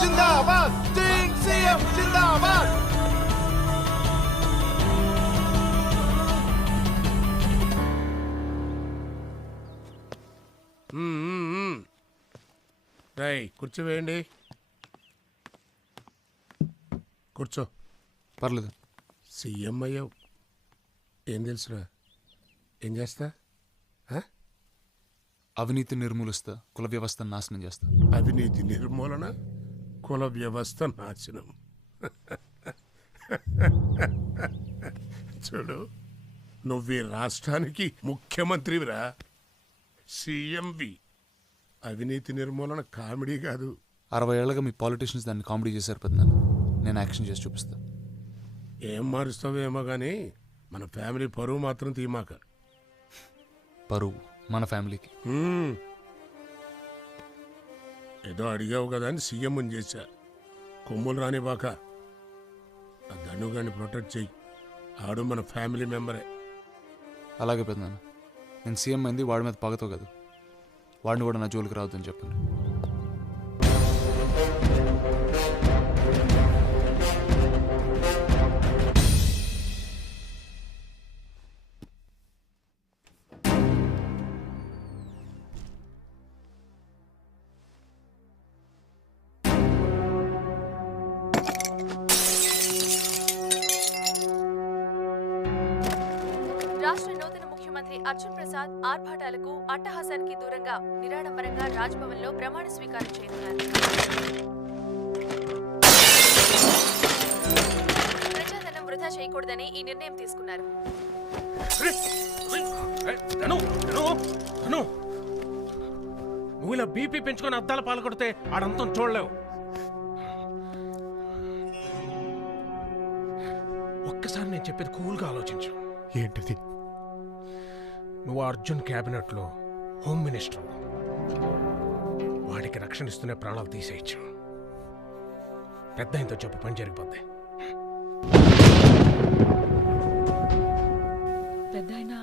జిందాబాద్ king CM జిందాబాద్. రై కూర్చోవేయండి. కూర్చో. పర్లేదు. CM అయ్యావు, ఏం తెలుసురా? ఏం చేస్తా? అవినీతి నిర్మూలిస్తా, కుల వ్యవస్థను నాశనం చేస్తా. అవినీతి నిర్మూలన, కుల వ్యవస్థ నాశనం. చూడు, నువ్వు ఈ రాష్ట్రానికి ముఖ్యమంత్రివిరా, సీఎంవి. అవినీతి నిర్మూలన కామెడీ కాదు. 60 ఏళ్ళగా మీ పాలిటీషియన్స్ దాన్ని కామెడీ చేశారు పెద్దనాన్న. నేను యాక్షన్ చేసి చూపిస్తా. ఏం మారుస్తావేమో కానీ మన ఫ్యామిలీ పరువు మాత్రం తీమాక. పరువు మన ఫ్యామిలీకి. ఏదో అడిగావు కదా అని సీఎం చేశా. కొమ్ములు రానివ్వక ఆ ధనుగాన్ని ప్రొటెక్ట్ చెయ్యి. ఆడు మన ఫ్యామిలీ మెంబరే. అలాగే పెద్దనాన్న. నేను సీఎం అయింది వాడి మీద పగతో కాదు. వాడిని కూడా నా జోలికి రావద్దని చెప్పండి. రాష్ట్ర నూతన ముఖ్యమంత్రి అర్జున్ ప్రసాద్ ఆర్భాటాలకు అట్టహాసానికి దూరంగా నిరాడంబరంగా రాజ్భవన్లో ప్రమాణ స్వీకారం చేయనున్నారు. ప్రజాధనం వృధా చేయకూడదని ఈ నిర్ణయం తీసుకున్నారు. నువ్వు ఇలా బీపీ పెంచుకొని అద్దాల పాలు కొడితే ఆడంతం చూడలేవు. ఒక్కసారి నేను చెప్పేది కూల్గా ఆలోచించు. ఏంటిది? నువ్వు అర్జున్ క్యాబినెట్లో హోమ్ మినిస్టర్. వాడికి రక్షణ ఇస్తూనే ప్రాణాలు తీసేయచ్చు. పెద్ద ఇంత చెప్పు, పని జరిగిపోద్ది. పెద్దాయన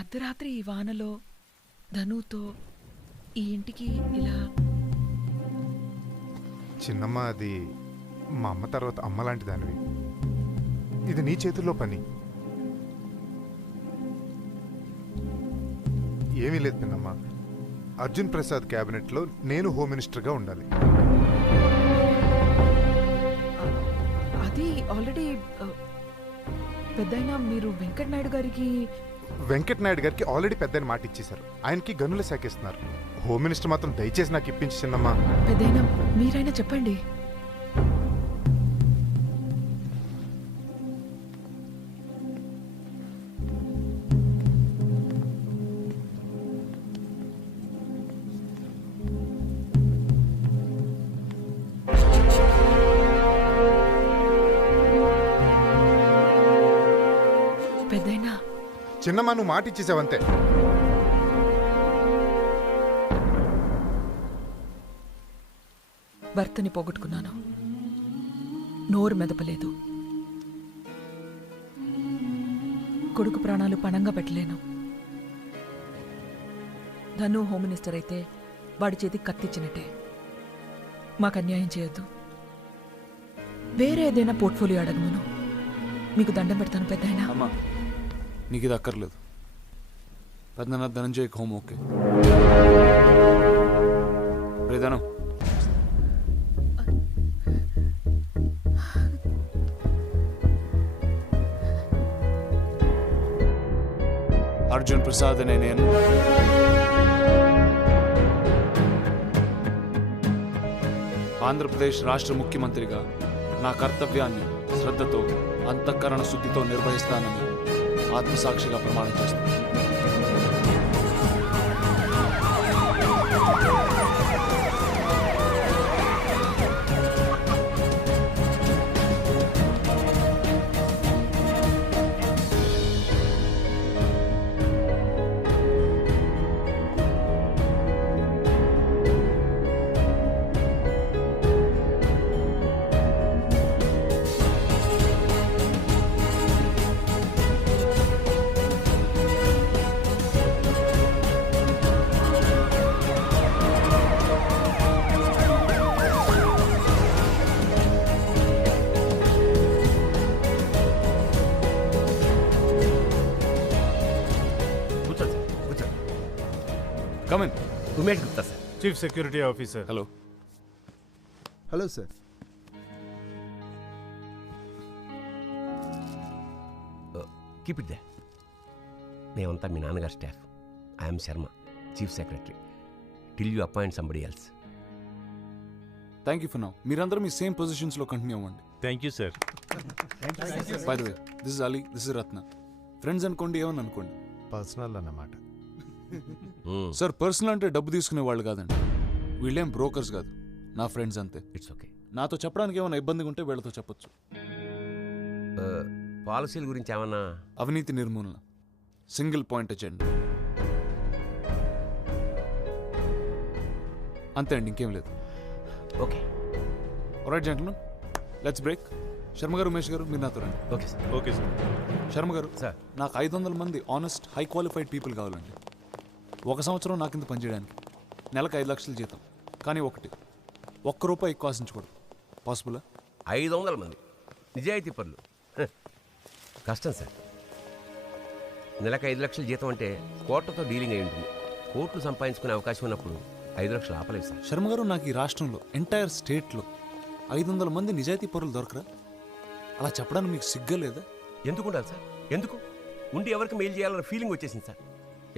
అర్ధరాత్రి ఈ వానలో ధనుతో ఈ ఇంటికి ఇలా. చిన్నమ్మ, అది మా అమ్మ తర్వాత అమ్మ లాంటి దానివి. ఇది నీ చేతుల్లో పని. ఏమీ లేదు పిన్నమ్మ. అర్జున్ ప్రసాద్ క్యాబినెట్లో నేను హోమ్ మినిస్టర్గా ఉండాలి. అది ఆల్రెడీ పెద్దయినా మీరు వెంకట్ నాయుడు గారికి ఆల్రెడీ పెద్దని మాట ఇచ్చేశారు. ఆయనకి గనుల శాఖిస్తున్నారు. హోమ్ మినిస్టర్ మాత్రం దయచేసి నాకు ఇప్పించి చిన్నమ్మ. పెద్దయినా మీరైనా చెప్పండి. చిన్నమ్మ, నువ్వు మాట ఇచ్చేసావంతే. భర్తని పోగొట్టుకున్నాను. నోరు మెదపలేదు. కొడుకు ప్రాణాలు పణంగా పెట్టలేను. ధను హోమ్ మినిస్టర్ అయితే వాడి చేతికి కత్తిచ్చినట్టే. మాకు అన్యాయం చేయొద్దు. వేరే ఏదైనా పోర్ట్ఫోలియో అడగమను. మీకు దండం పెడతాను పెద్దాయనా. అమ్మా, నీకు ఇది అక్కర్లేదు. పెద్దనాన్న ధనంజయ్కి హోమ్ ఓకే. ధనం, అర్జున్ ప్రసాద్ అనే నేను ఆంధ్రప్రదేశ్ రాష్ట్ర ముఖ్యమంత్రిగా నా కర్తవ్యాన్ని శ్రద్ధతో, అంతఃకరణ శుద్ధితో నిర్వహిస్తానని ఆత్మసాక్షిగా ప్రమాణం చేస్తాను. Come in. Umesh Gupta sir. Chief security officer. Hello. Hello sir. Keep it they. మేమంతా మీ నాన్నగారు staff. I'm Sharma, chief secretary. Till you appoint somebody else. Thank you for now. మీరందరూ మీ సేమ్ పొజిషన్స్లో కంటిన్యూ అవ్వండి. Thank you sir. By the way, this is Ali, this is Ratna. Friends అనుకోండి, ఏమని అనుకోండి. Personal అన్నమాట. Sir, personal అంటే డబ్బు తీసుకునే వాళ్ళు కాదండి. వీళ్ళేం బ్రోకర్స్ కాదు, నా ఫ్రెండ్స్ అంతే. It's okay. నాతో చెప్పడానికి ఏమైనా ఇబ్బందిగా ఉంటే వీళ్ళతో చెప్పొచ్చు. పాలసీల గురించి ఏమన్నా? అవినీతి నిర్మూలన, సింగిల్ పాయింట్ ఎజెండా, అంతే అండి, ఇంకేం లేదు. Okay. Alright gentlemen, let's break. Sharma గారు, ఉమేష్ గారు, మీరు నాతో రండి. Okay sir. Okay sir. Sharma గారు, సార్. నాకు 500 మంది ఆనెస్ట్ హై క్వాలిఫైడ్ పీపుల్ కావాలండి. 1 సంవత్సరం నా కింద పనిచేయడానికి. నెలకు 5 లక్షల జీతం. కానీ ₹1 ఎక్కువ ఆశించకూడదు. పాసిబులా? 500 మంది నిజాయితీ పనులు. కష్టం సార్. నెలకు 5 లక్షల జీతం అంటే కోట్లతో డీలింగ్ అయి ఉంటుంది. కోట్లు సంపాదించుకునే అవకాశం ఉన్నప్పుడు 5 లక్షలు ఆపలేదు సార్. శర్మ గారు, నాకు ఈ రాష్ట్రంలో ఎంటైర్ స్టేట్లో 500 మంది నిజాయితీ పరులు దొరకరా? అలా చెప్పడానికి మీకు సిగ్గా లేదా? ఎందుకు ఉండాలి సార్? ఎందుకు ఉండి ఎవరికి మెయిల్ చేయాలన్న ఫీలింగ్ వచ్చేసింది సార్.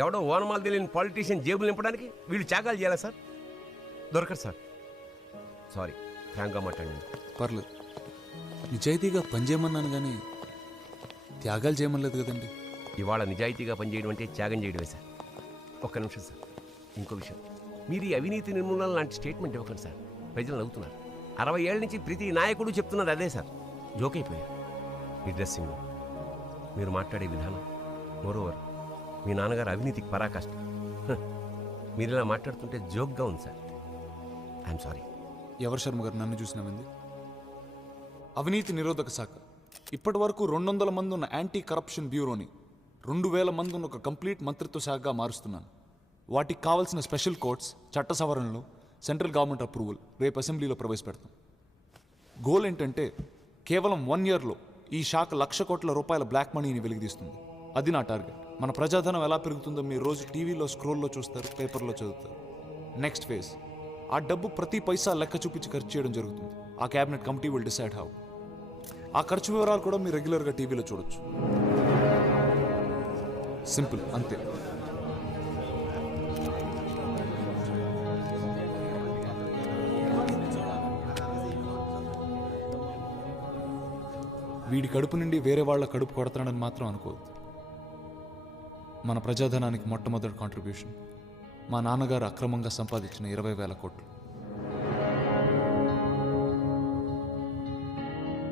ఎవడో ఓనమాలు తెలియని పాలిటీషియన్ జేబులు నింపడానికి వీళ్ళు త్యాగాలు చేయాలా సార్? దొరకరు సార్. సారీ, ఫ్రాంక్గా మాట్లాడండి. పర్లేదు, నిజాయితీగా పనిచేయమన్నాను కానీ త్యాగాలు చేయమనలేదు కదండి. ఇవాళ నిజాయితీగా పనిచేయడం అంటే త్యాగం చేయడమే సార్. ఒక్క నిమిషం సార్, ఇంకో విషయం. మీరు ఈ అవినీతి నిర్మూలన లాంటి స్టేట్మెంట్ ఇవ్వకండి సార్. ప్రజలు నవ్వుతున్నారు. 60 ఏళ్ళ నుంచి ప్రతి నాయకుడు చెప్తున్నది అదే సార్. జోక్ అయిపోయారు. మీ డ్రెస్సింగ్, మీరు మాట్లాడే విధానం, మోరోవర్ మీ నాన్నగారు అవినీతికి పరాకాష్ట. మీరు ఇలా మాట్లాడుతుంటే జోక్గా ఉంది సార్. I'm sorry. ఎవరు శర్మ గారు నన్ను చూసినవింది? అవినీతి నిరోధక శాఖ ఇప్పటి వరకు 200 మంది ఉన్న యాంటీ కరప్షన్ బ్యూరోని 2000 మంది ఉన్న ఒక కంప్లీట్ మంత్రిత్వ శాఖగా మారుస్తున్నాను. వాటికి కావాల్సిన స్పెషల్ కోర్ట్స్, చట్ట సవరణలు, సెంట్రల్ గవర్నమెంట్ అప్రూవల్ రేపు అసెంబ్లీలో ప్రవేశపెడతాం. గోల్ ఏంటంటే కేవలం 1 ఇయర్లో ఈ శాఖ ₹1,00,000 కోట్ల బ్లాక్ మనీని వెలికితీస్తుంది. అది నా టార్గెట్. మన ప్రజాధనం ఎలా పెరుగుతుందో మీరు రోజు టీవీలో స్క్రోల్లో చూస్తారు, పేపర్లో చదువుతారు. నెక్స్ట్ ఫేజ్, ఆ డబ్బు ప్రతి పైసా లెక్క చూపించి ఖర్చు చేయడం జరుగుతుంది. ఆ cabinet committee will decide how. ఆ ఖర్చు వివరాలు కూడా మీరు రెగ్యులర్గా టీవీలో చూడొచ్చు. సింపుల్, అంతే. వీడి కడుపు నుండి వేరే వాళ్ళ కడుపు కొడతాడని మాత్రం అనుకోవద్దు. మన ప్రజాధనానికి మొట్టమొదటి కాంట్రిబ్యూషన్ మా నాన్నగారు అక్రమంగా సంపాదించిన 20,000 కోట్లు.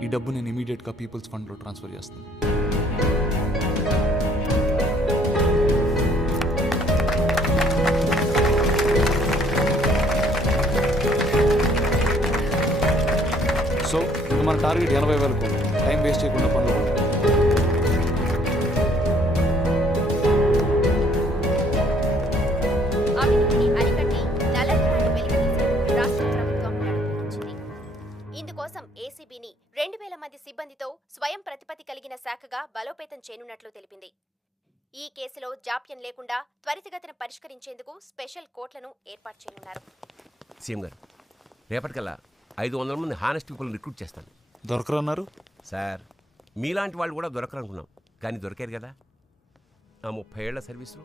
ఈ డబ్బు నేను ఇమీడియట్గా పీపుల్స్ ఫండ్లో ట్రాన్స్ఫర్ చేస్తాను. సో మన టార్గెట్ 80,000 కోట్లు. టైం వేస్ట్ చేయకుండా పనులు. అవినీతిని అరికట్టి నల్లధనాన్ని వెలికితీసేందుకు రాష్ట్ర ప్రభుత్వం నడుపుకొచ్చింది. ఇందుకోసం ఏసీబీని 2,000 మంది సిబ్బందితో స్వయం ప్రతిపత్తి కలిగిన శాఖగా బలోపేతం చేయనున్నట్లు తెలిపింది. ఈ కేసులో జాప్యం లేకుండా త్వరితగతిన పరిష్కరించేందుకు స్పెషల్ కోర్టులను ఏర్పాటు చేయనున్నారు. సీఎం గారు, రేపటికల్లా 500 మంది హానెస్ట్ పీపుల్ని రిక్రూట్ చేస్తాను. దొరకరన్నారు సార్, మీలాంటి వాళ్ళు కూడా దొరకరనుకున్నాం, కానీ దొరికారు కదా. నా 30 ఏళ్ల సర్వీస్లో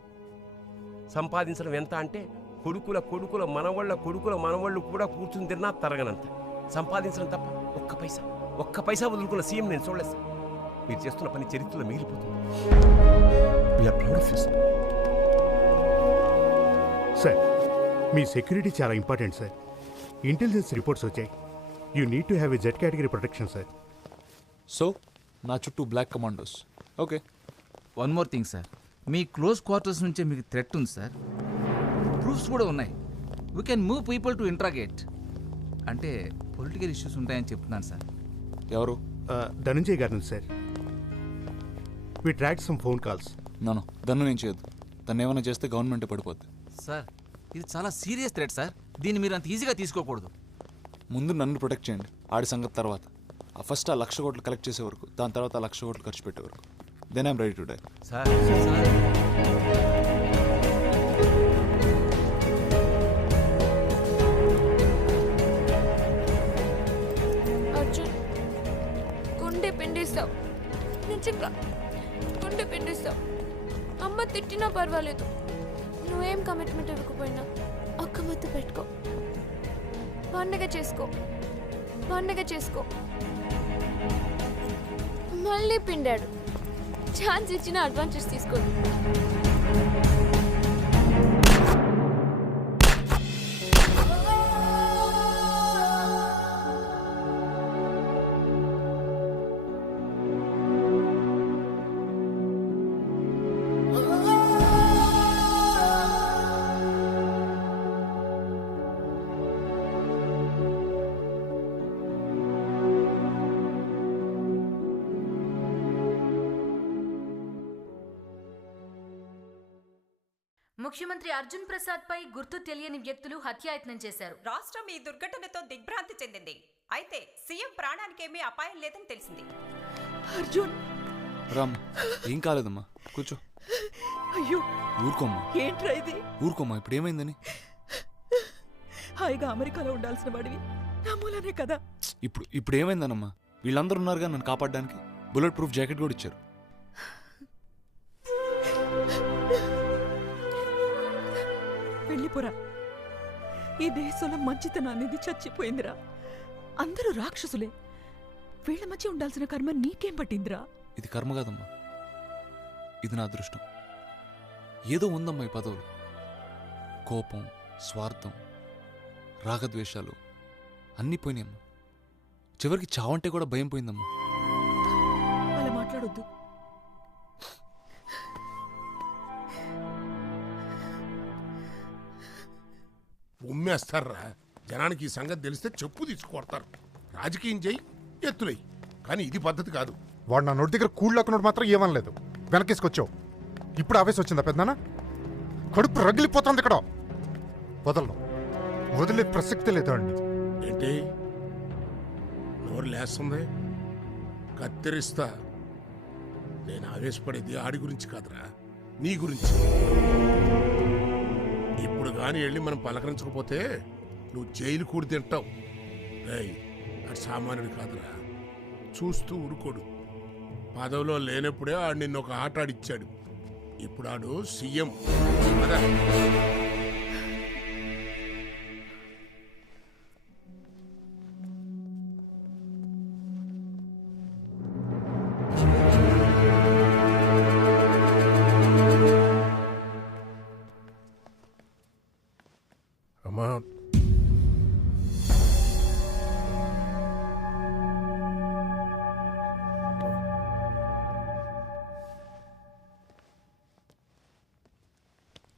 సంపాదించడం ఎంత అంటే కొడుకుల కొడుకుల మనవాళ్ళు కూడా కూర్చుని తిన్నా తరగనంత సంపాదించడం తప్ప ఒక్క పైసా వదులుకున్న సీఎం నేను చూడలేదు సార్. మీరు చేస్తున్న పని చరిత్రలో మిగిలిపోతుంది. సార్, మీ సెక్యూరిటీ చాలా ఇంపార్టెంట్ సార్. ఇంటెలిజెన్స్ రిపోర్ట్స్ వచ్చాయి. You need to have a Z category protection sir. So నా చుట్టూ black commandos. Okay. One more thing sir, మీ క్లోజ్ క్వార్టర్స్ నుంచే మీకు థ్రెట్ ఉంది సార్. ప్రూఫ్స్ కూడా ఉన్నాయి. We can move people to interrogate. అంటే పొలిటికల్ ఇష్యూస్ ఉంటాయని చెప్తున్నాను సార్. ఎవరు? ధనంజయ్ గారి నుంచి sir. We track some phone calls. నన్ను దన్ను నేను చేయొద్దు. తను ఏమైనా చేస్తే గవర్నమెంటే పడిపోద్ది. సార్, ఇది చాలా సీరియస్ థ్రెట్ సార్. దీన్ని మీరు అంత ఈజీగా తీసుకోకూడదు. ముందు నన్ను ప్రొటెక్ట్ చేయండి, ఆడి సంగతి తర్వాత. ఫస్ట్ ఆ 1,00,000 కోట్లు కలెక్ట్ చేసే వరకు, దాని తర్వాత 1,00,000 కోట్లు ఖర్చు పెట్టే వరకు. Then I'm ready to die. Sir కొంచెంగా గుండె పిండిస్తావు. అమ్మ తిట్టినా పర్వాలేదు, నువ్వేం కమిట్మెంట్ ఇవ్వకపోయినా ఒక్క ముద్దు పెట్టుకో. పండగ చేసుకో, పండగ చేసుకో. మళ్ళీ పిండాడు. ఛాన్స్ ఇచ్చిన అడ్వాంటేజ్ తీసుకోండి. ముఖ్యమంత్రి అర్జున్ ప్రసాద్ పై గుర్తు తెలియని వ్యక్తులు హత్యాయత్నం చేశారు. రాష్ట్రం ఈ దుర్ఘటనతో దిగ్భ్రాంతి చెందింది. అయితే సీఎం ప్రాణానికేమీ అపాయం లేదని తెలిసింది. అర్జున్ రామ్, ఏం కాలేదమ్మా, కూర్చో. అయ్యో ఊరుకోమ్మా. ఏంట్రా ఇది? ఊరుకోమ్మా, ఇప్పుడు ఏమైందని? హాయిగా అమెరికాలో ఉండాల్సిన వాడివి నా మూలనే కదా. ఇప్పుడు ఏమైందనమ్మా? వీళ్ళందరూ ఉన్నారుగా నన్ను కాపాడడానికి. బుల్లెట్ ప్రూఫ్ జాకెట్ కూడా ఇచ్చారు. వెళ్ళిపోరా. ఈ దేశంలో మంచితనాన్ని చచ్చిపోయిందిరా. అందరూ రాక్షసులే. వీళ్ళ మధ్య ఉండాల్సిన కర్మ నీకేం పట్టిందిరా? ఇది కర్మ కాదమ్మా, ఇది నా అదృష్టం. ఏదో ఉందమ్మా ఈ పదవులు. కోపం, స్వార్థం, రాగద్వేషాలు అన్నీ పోయినాయమ్మా. చివరికి చావంటే కూడా భయం పోయిందమ్మా. అలా మాట్లాడొద్దు. ఉమ్మేస్తారా? జనానికి ఈ సంగతి తెలిస్తే చెప్పు తీసుకొడతారు. రాజకీయం చేయి, ఎత్తులై, కానీ ఇది పద్ధతి కాదు. వాడు నా నోటి దగ్గర కూళ్ళొక్కనోడు మాత్రం ఏమనలేదు, వెనకేసుకొచ్చావు. ఇప్పుడు ఆవేశం వచ్చిందా పెద్దనా? కడుపు రగిలిపోతుంది ఇక్కడ. వదలను, వదిలే ప్రసక్తి లేదు అండి. ఏంటి నోరు లేస్తుంది? కత్తిరిస్తా. నేను ఆవేశపడేది ఆడి గురించి కాదురా, నీ గురించి. ఇప్పుడు కానీ వెళ్ళి మనం పలకరించకపోతే నువ్వు జైలు కూడి తింటావు. అది సామాన్యుడు కాదురా, చూస్తూ ఊరుకోడు. పదవిలో లేనప్పుడే ఆడు నిన్న ఒక ఆట ఆడిచ్చాడు. ఇప్పుడు ఆడు సీఎం. అమ్మా,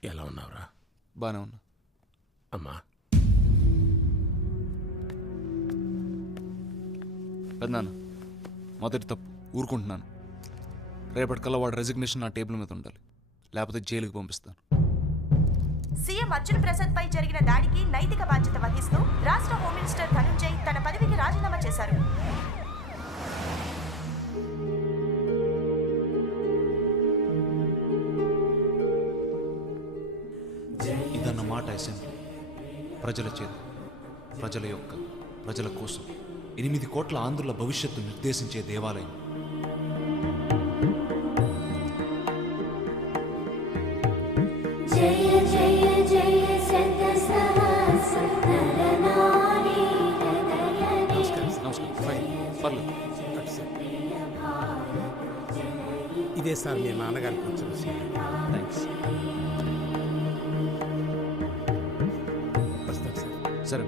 ఎలా ఉన్నావురా? బానే ఉన్నా. అమ్మా, పెద్దనాన్న, మొదటి తప్పు ఊరుకుంటున్నాను. రేపటికల్లా వాడు రెసిగ్నేషన్ నా టేబుల్ మీద ఉండాలి, లేకపోతే జైలుకి పంపిస్తాను. సీఎం అర్జున్ ప్రసాద్ పై జరిగిన దాడికి నైతిక బాధ్యత వహిస్తూ రాష్ట్ర హోమ్ మినిస్టర్ ధనుంజయ్ తన పదవికి రాజీనామా చేశారు. ఇదన్నమాట అసెంబ్లీ. ప్రజల చేత, ప్రజల యొక్క, ప్రజల కోసం 8 కోట్ల ఆంధ్రుల భవిష్యత్తు నిర్దేశించే దేవాలయం. ఇదే సార్ మీ నాన్నగారికి వచ్చిన. థ్యాంక్స్. సరే